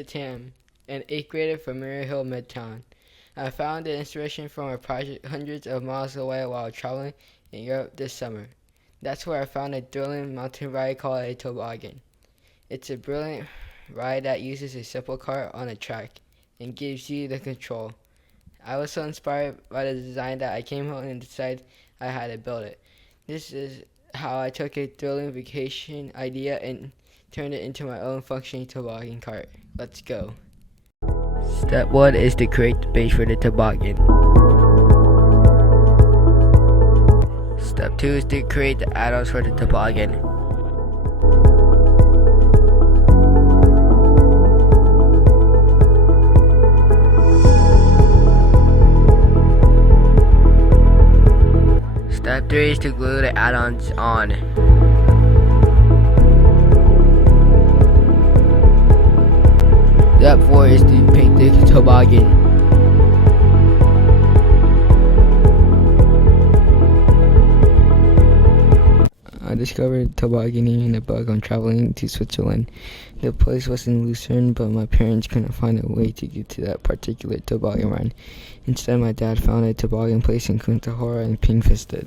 Beckett, an 8th grader from Mirror Hill, Midtown. I found the inspiration from a project hundreds of miles away while traveling in Europe this summer. That's where I found a thrilling mountain ride called a toboggan. It's a brilliant ride that uses a simple cart on a track and gives you the control. I was so inspired by the design that I came home and decided I had to build it. This is how I took a thrilling vacation idea and turned it into my own functioning toboggan cart. Let's go. Step 1 is to create the base for the toboggan. Step 2 is to create the add-ons for the toboggan. Step 3 is to glue the add-ons on. Step 4 is to paint the toboggan. I discovered tobogganing in a book on traveling to Switzerland. The place was in Lucerne, but my parents couldn't find a way to get to that particular toboggan run. Instead, my dad found a toboggan place in Kunta Hora and Pingfisted.